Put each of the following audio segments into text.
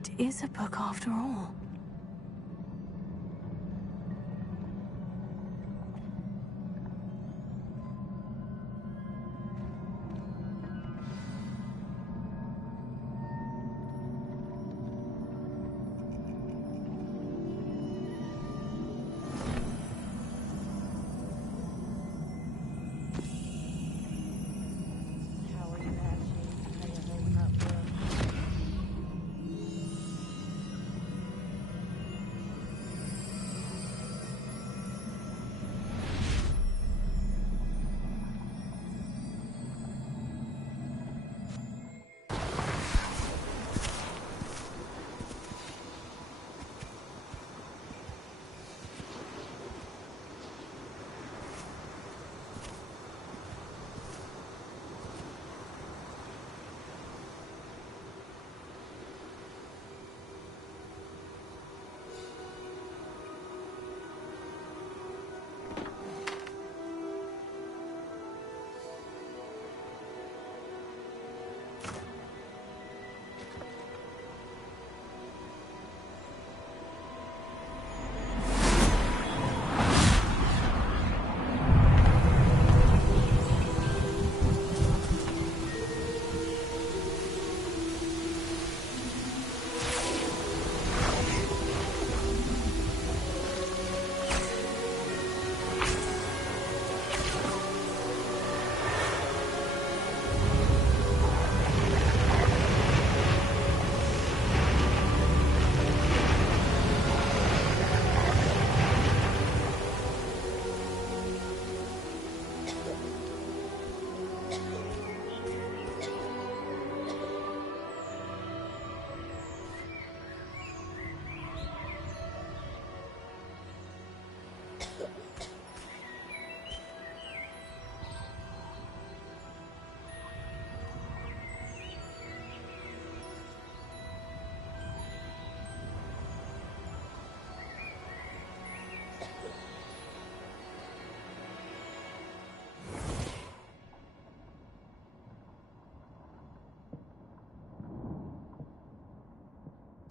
It is a book after all.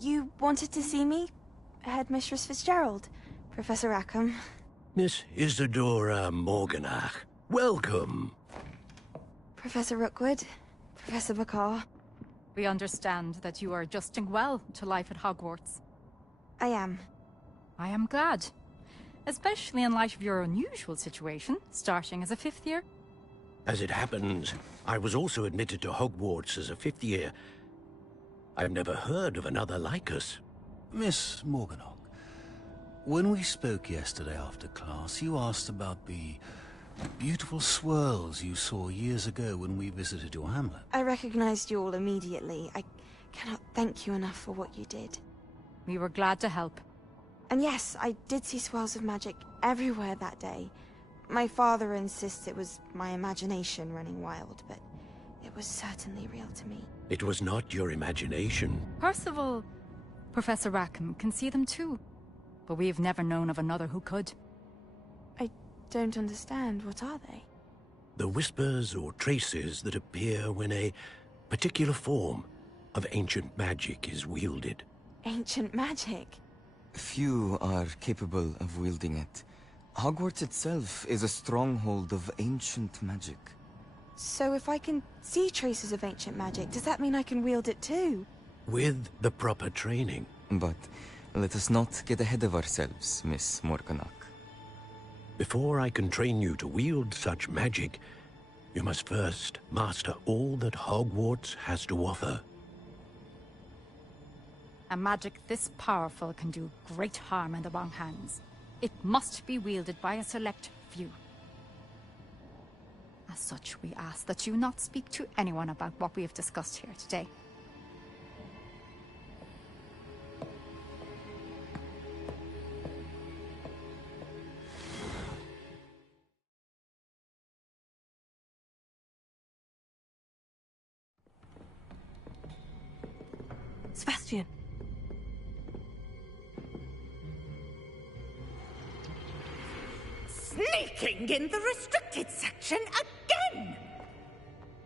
You wanted to see me? Headmistress Fitzgerald, Professor Rackham. Miss Isadora Morganach, welcome. Professor Rookwood, Professor Bakar. We understand that you are adjusting well to life at Hogwarts. I am. I am glad. Especially in light of your unusual situation, starting as a 5th year. As it happens, I was also admitted to Hogwarts as a 5th year. I've never heard of another like us. Miss Morganach, when we spoke yesterday after class, you asked about the beautiful swirls you saw years ago when we visited your hamlet. I recognized you all immediately. I cannot thank you enough for what you did. We were glad to help. And yes, I did see swirls of magic everywhere that day. My father insists it was my imagination running wild, but it was certainly real to me. It was not your imagination. Percival, Professor Rackham can see them too. But we've never known of another who could. I don't understand. What are they? The whispers or traces that appear when a particular form of ancient magic is wielded. Ancient magic? Few are capable of wielding it. Hogwarts itself is a stronghold of ancient magic. So if I can see traces of ancient magic, does that mean I can wield it too? With the proper training. But let us not get ahead of ourselves, Miss Morganach. Before I can train you to wield such magic, you must first master all that Hogwarts has to offer. A magic this powerful can do great harm in the wrong hands. It must be wielded by a select few. As such, we ask that you not speak to anyone about what we have discussed here today. Sebastian. Sneaking in the restricted section again!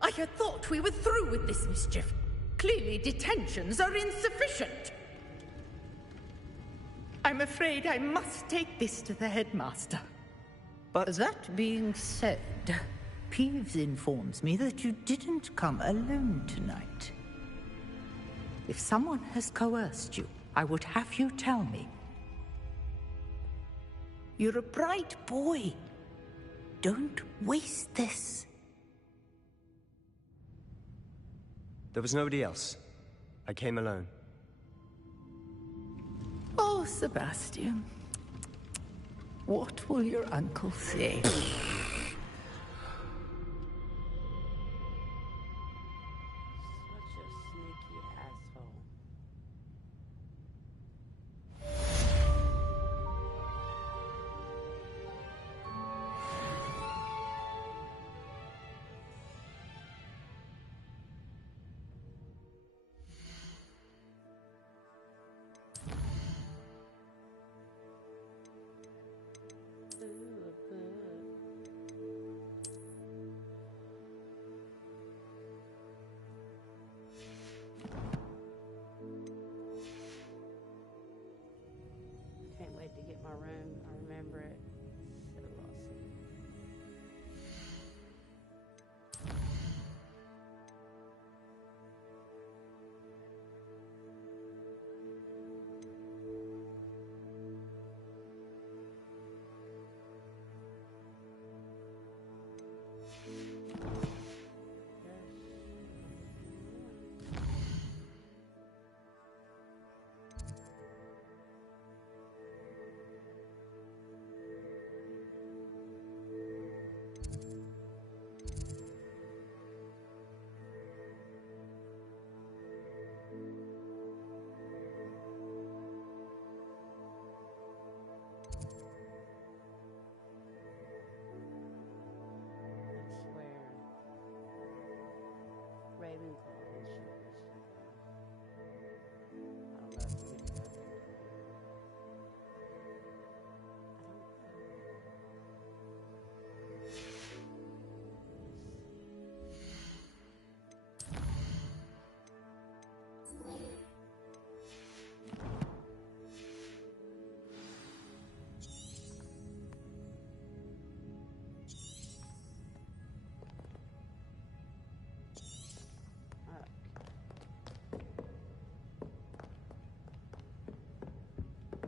I had thought we were through with this mischief. Clearly detentions are insufficient. I'm afraid I must take this to the headmaster. But that being said, Peeves informs me that you didn't come alone tonight. If someone has coerced you, I would have you tell me. You're a bright boy. Don't waste this. There was nobody else. I came alone. Oh, Sebastian. What will your uncle say? Can't wait to get my room. I remember it. So awesome. That's where Ravenclaw is supposed to go. I don't know if you can go there.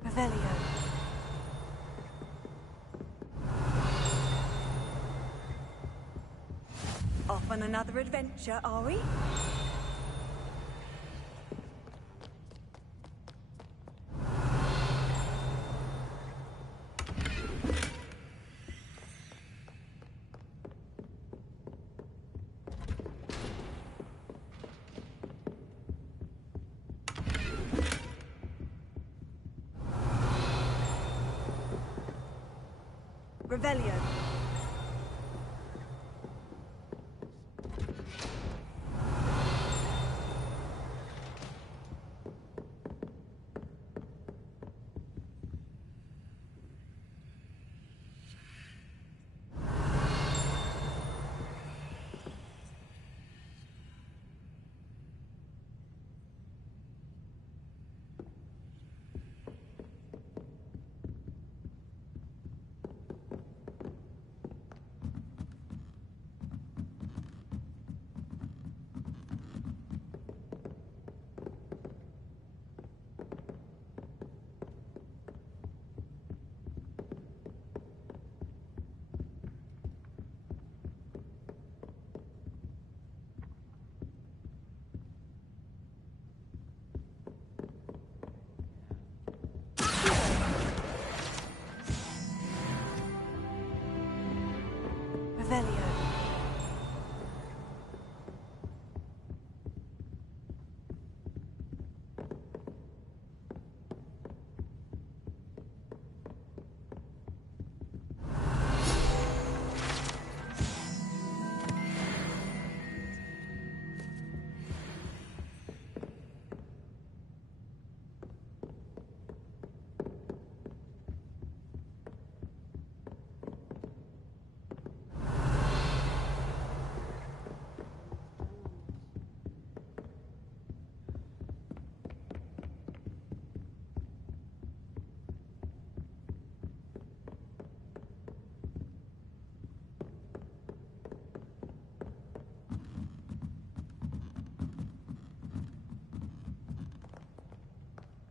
Revelio. Off on another adventure, are we? Revelio.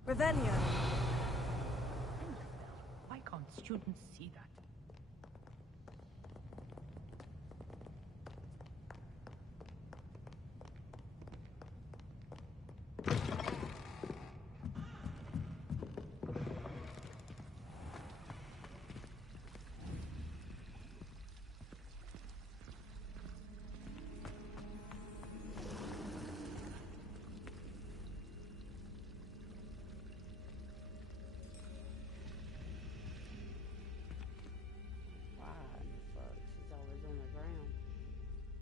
Revelio. Why can't students see that?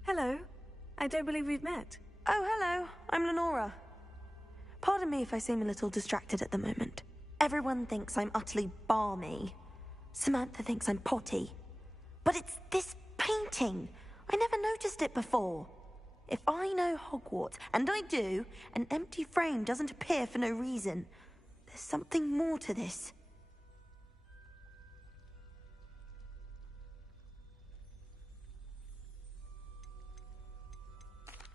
Hello. I don't believe we've met. Oh, hello. I'm Lenora. Pardon me if I seem a little distracted at the moment. Everyone thinks I'm utterly balmy. Samantha thinks I'm potty. But it's this painting. I never noticed it before. If I know Hogwarts, and I do, an empty frame doesn't appear for no reason. There's something more to this.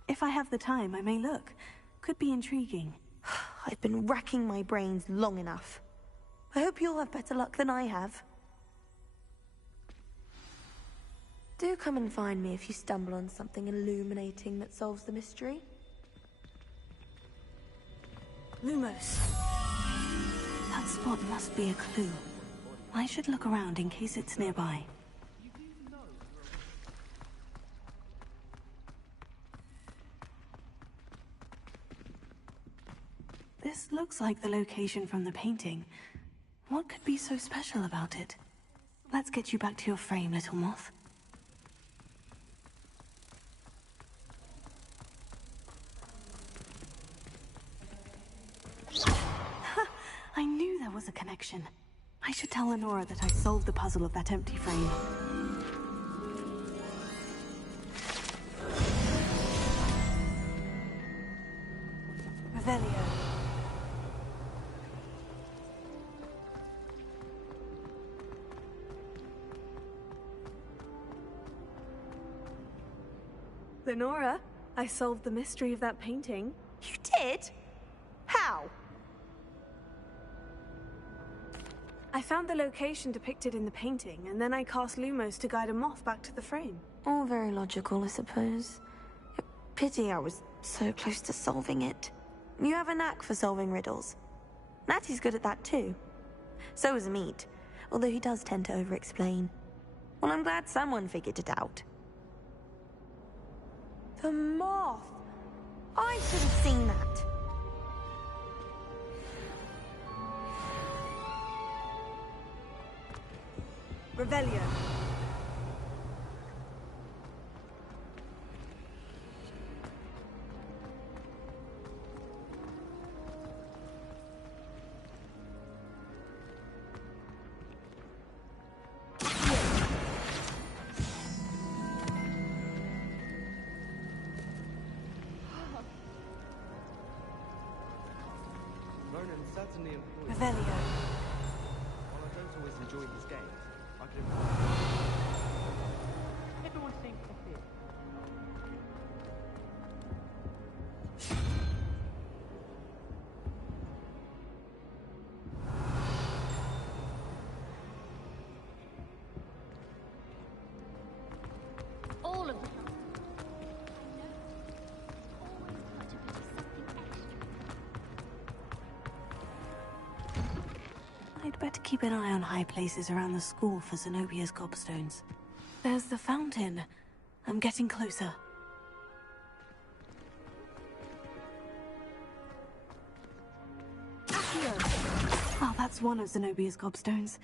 If I have the time, I may look. Could be intriguing. I've been racking my brains long enough. I hope you'll have better luck than I have. Do come and find me if you stumble on something illuminating that solves the mystery. Lumos. That spot must be a clue. I should look around in case it's nearby. This looks like the location from the painting. What could be so special about it? Let's get you back to your frame, little moth. I knew there was a connection. I should tell Lenora that I solved the puzzle of that empty frame. Revelio. Lenora, I solved the mystery of that painting. You did? How? I found the location depicted in the painting, and then I cast Lumos to guide a moth back to the frame. All very logical, I suppose. Pity I was so close to solving it. You have a knack for solving riddles. Natty's good at that too. So is Meat, although he does tend to over-explain. Well, I'm glad someone figured it out. The moth! I should have seen that. Revelio. Ronan's certainly employed. Revelio. While I don't always enjoy his games, I can... Everyone thinks of it. All of the help. Always got to be something extra. I'd better keep an eye on high places around the school for Zenobia's gobstones. There's the fountain. I'm getting closer. Oh, that's one of Zenobia's gobstones.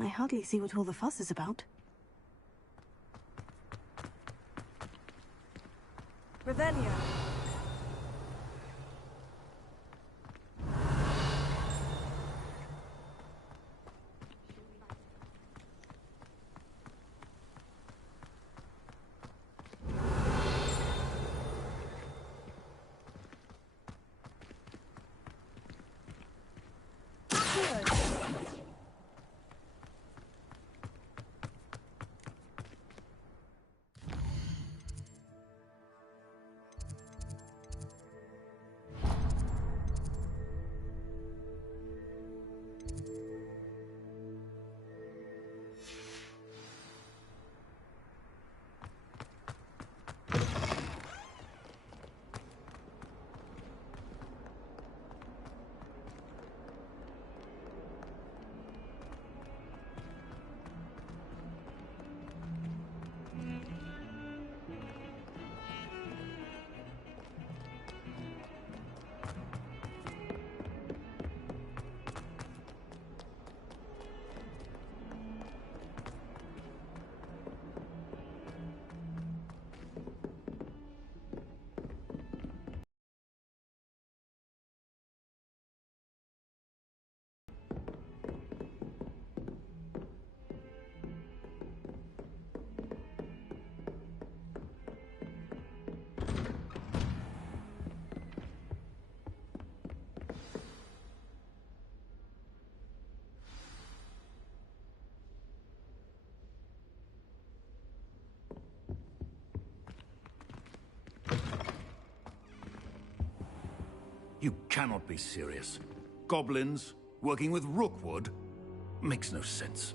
I hardly see what all the fuss is about. Revelio. You cannot be serious. Goblins working with Rookwood? Makes no sense.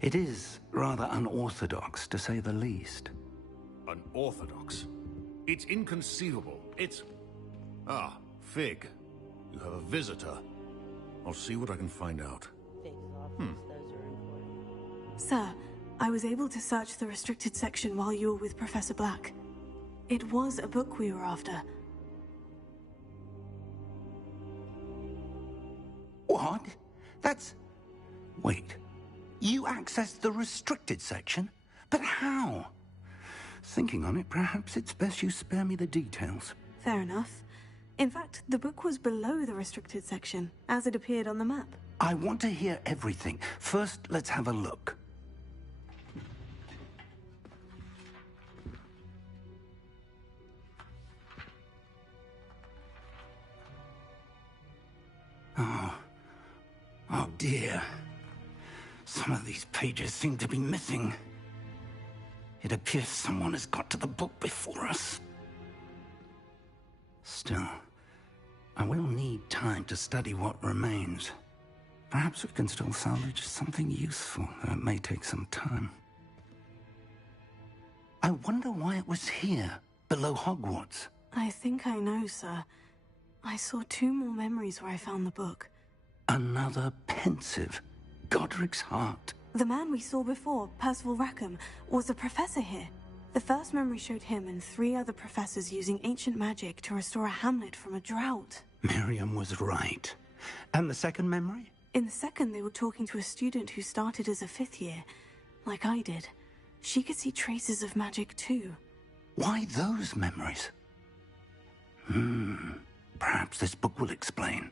It is rather unorthodox, to say the least. Unorthodox? It's inconceivable. It's... Ah, Fig. You have a visitor. I'll see what I can find out. Fig's office, those are important. Sir, I was able to search the restricted section while you were with Professor Black. It was a book we were after. What? That's... Wait. You accessed the restricted section? But how? Thinking on it, perhaps it's best you spare me the details. Fair enough. In fact, the book was below the restricted section, as it appeared on the map. I want to hear everything. First, let's have a look. Oh dear. Some of these pages seem to be missing. It appears someone has got to the book before us. Still, I will need time to study what remains. Perhaps we can still salvage something useful, though it may take some time. I wonder why it was here, below Hogwarts. I think I know, sir. I saw 2 more memories where I found the book. Another pensive. Godric's heart. The man we saw before, Percival Rackham, was a professor here. The first memory showed him and 3 other professors using ancient magic to restore a hamlet from a drought. Miriam was right. And the second memory? In the second, they were talking to a student who started as a 5th year, like I did. She could see traces of magic too. Why those memories? Perhaps this book will explain.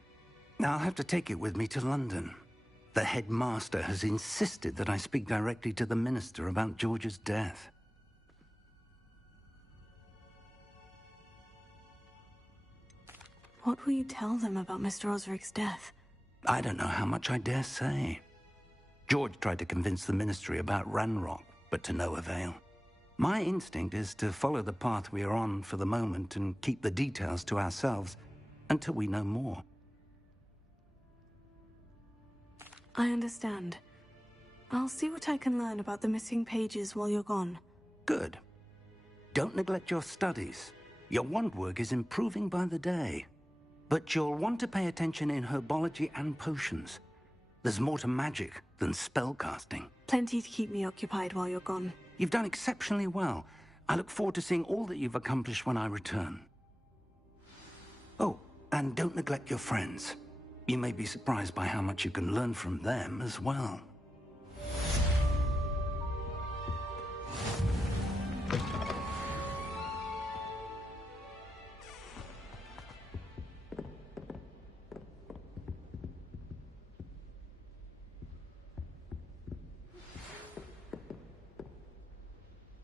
I'll have to take it with me to London. The headmaster has insisted that I speak directly to the minister about George's death. What will you tell them about Mr. Osric's death? I don't know how much I dare say. George tried to convince the ministry about Ranrock, but to no avail. My instinct is to follow the path we are on for the moment and keep the details to ourselves until we know more. I understand. I'll see what I can learn about the missing pages while you're gone. Good. Don't neglect your studies. Your wand work is improving by the day. But you'll want to pay attention in herbology and potions. There's more to magic than spellcasting. Plenty to keep me occupied while you're gone. You've done exceptionally well. I look forward to seeing all that you've accomplished when I return. Oh, and don't neglect your friends. You may be surprised by how much you can learn from them as well.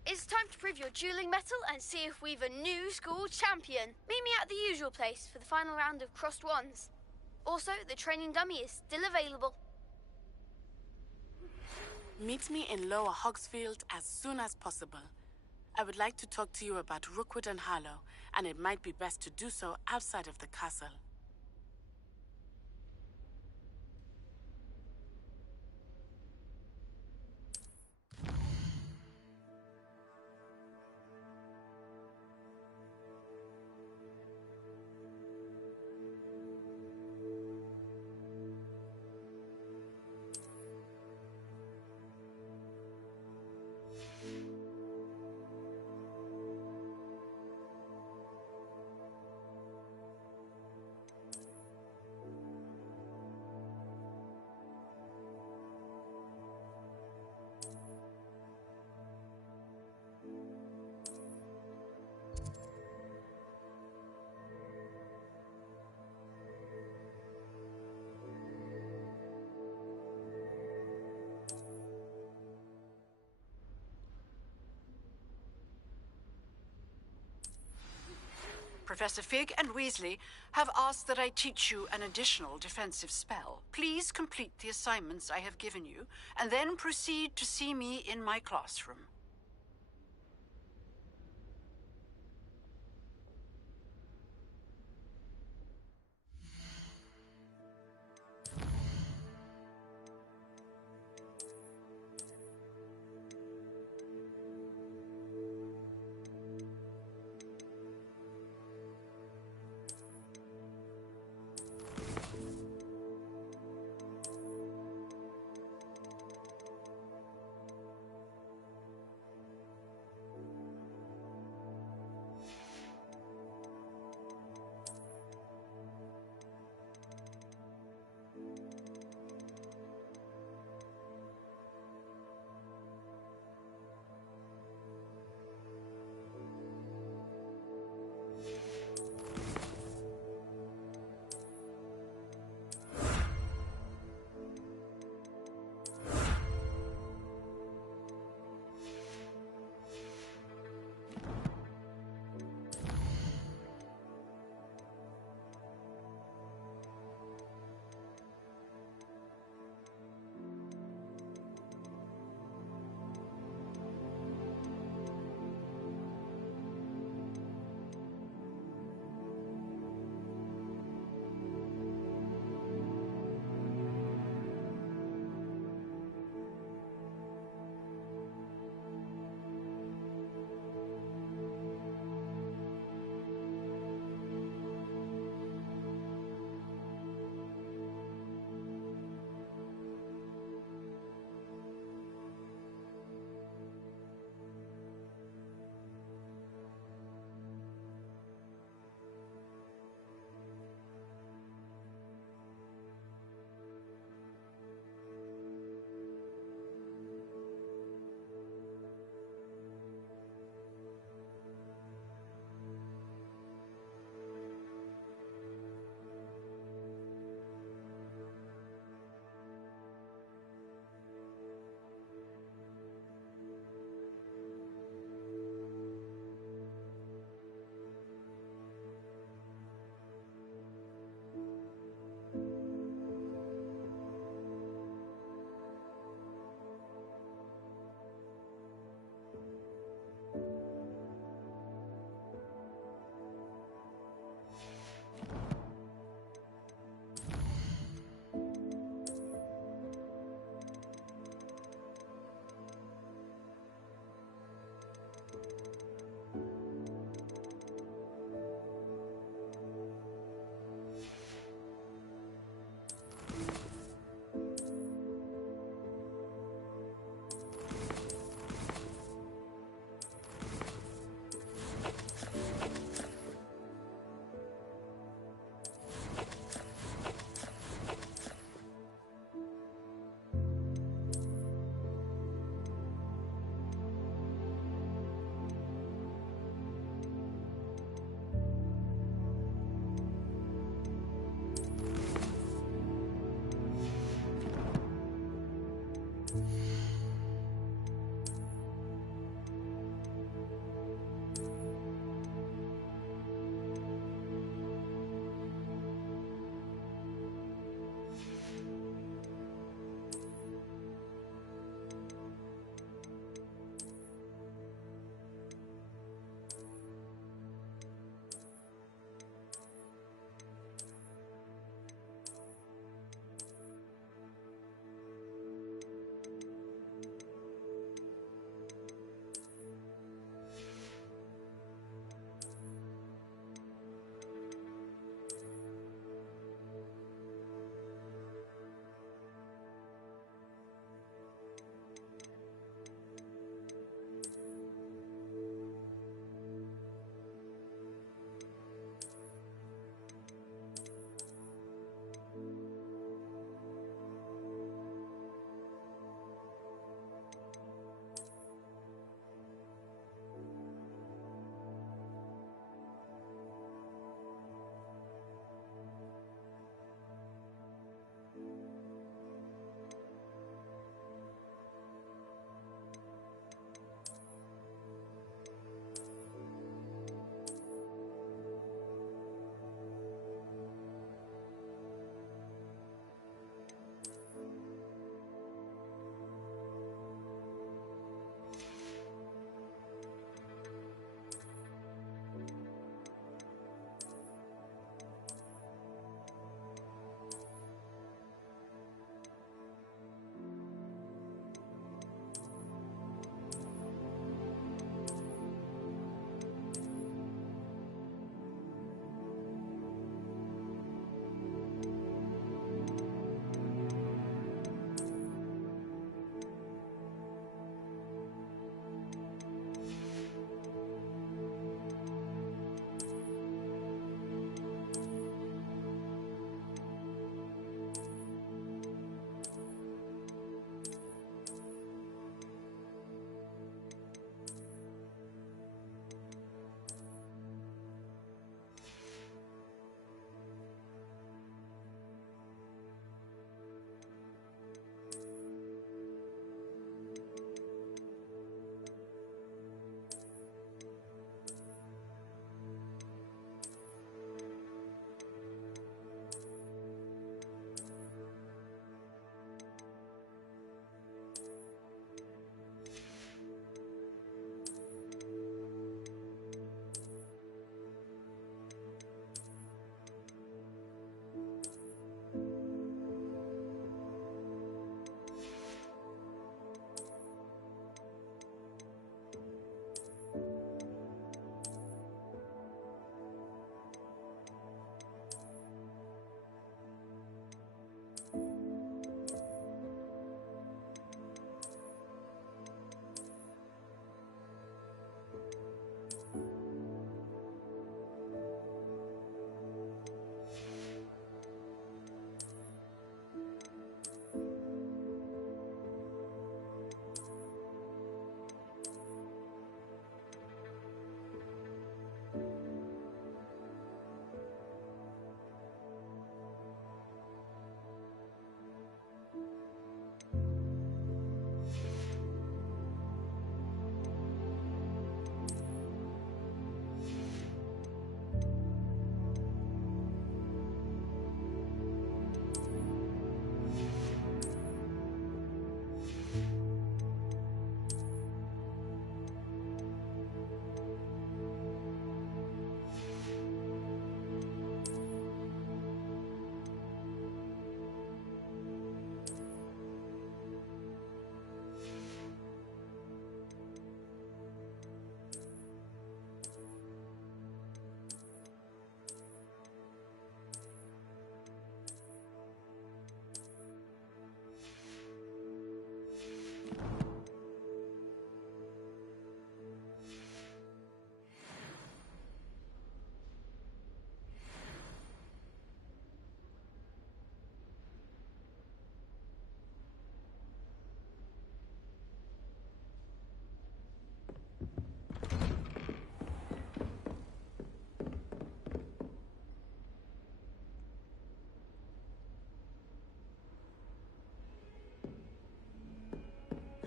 It's time to prove your dueling mettle and see if we've a new school champion. Meet me at the usual place for the final round of crossed wands. Also, the training dummy is still available. Meet me in Lower Hogsfield as soon as possible. I would like to talk to you about Rookwood and Harlow, and it might be best to do so outside of the castle. Professor Fig and Weasley have asked that I teach you an additional defensive spell. Please complete the assignments I have given you, and then proceed to see me in my classroom.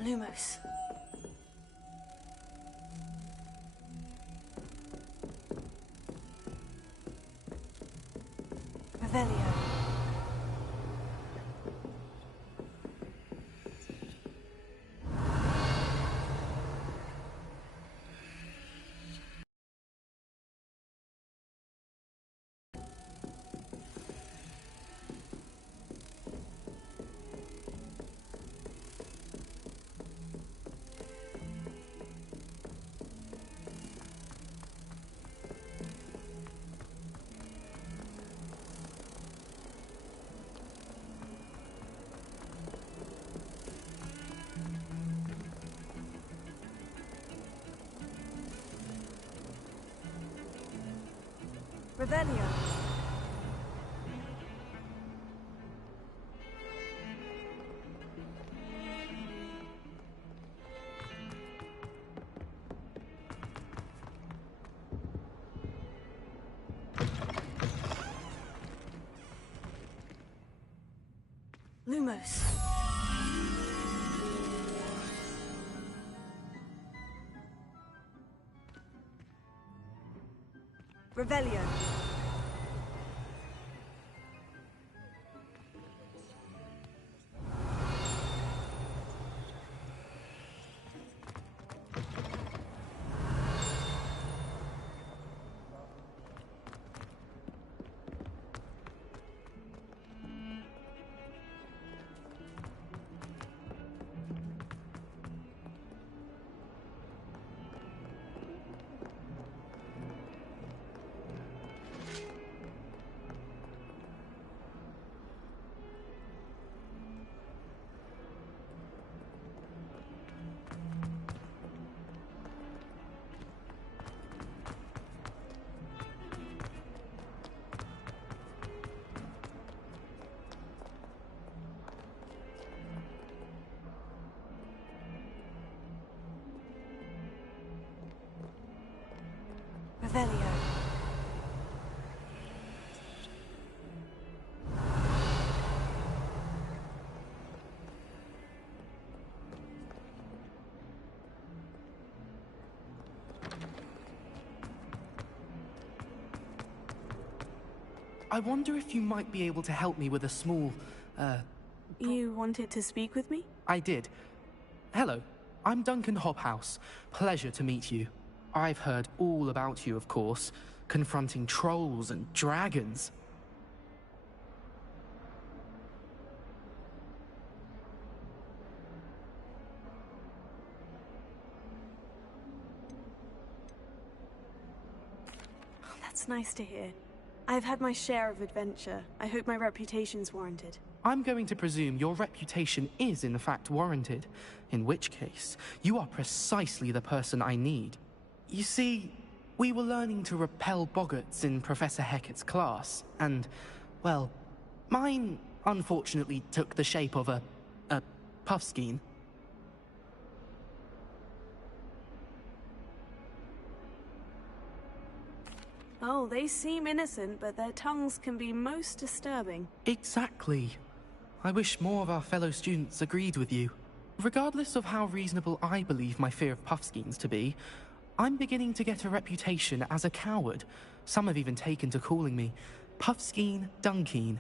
Lumos. Revelio. Revelio. Lumos. Revelio. Revelio. I wonder if you might be able to help me with a small, You wanted to speak with me? I did. Hello, I'm Duncan Hobhouse. Pleasure to meet you. I've heard all about you, of course, confronting trolls and dragons. That's nice to hear. I've had my share of adventure. I hope my reputation's warranted. I'm going to presume your reputation is in fact warranted, in which case, you are precisely the person I need. You see, we were learning to repel boggarts in Professor Hecat's class, and, well, mine unfortunately took the shape of a puffskein. Oh, they seem innocent, but their tongues can be most disturbing. Exactly. I wish more of our fellow students agreed with you. Regardless of how reasonable I believe my fear of puffskeins to be, I'm beginning to get a reputation as a coward. Some have even taken to calling me Puffskeen Dunkeen.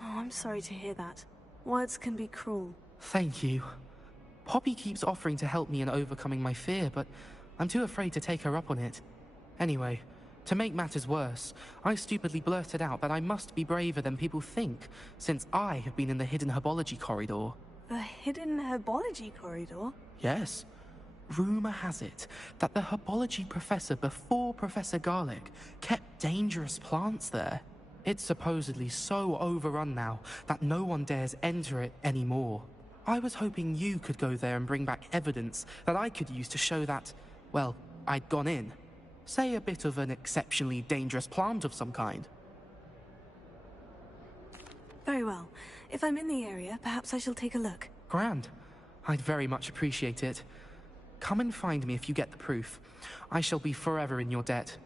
Oh, I'm sorry to hear that. Words can be cruel. Thank you. Poppy keeps offering to help me in overcoming my fear, but I'm too afraid to take her up on it. Anyway, to make matters worse, I stupidly blurted out that I must be braver than people think, since I have been in the hidden herbology corridor. The hidden herbology corridor? Yes. Rumor has it that the herbology professor before Professor Garlic kept dangerous plants there. It's supposedly so overrun now that no one dares enter it anymore. I was hoping you could go there and bring back evidence that I could use to show that, well, I'd gone in. Say a bit of an exceptionally dangerous plant of some kind. Very well. If I'm in the area, perhaps I shall take a look. Grand. I'd very much appreciate it. Come and find me if you get the proof. I shall be forever in your debt.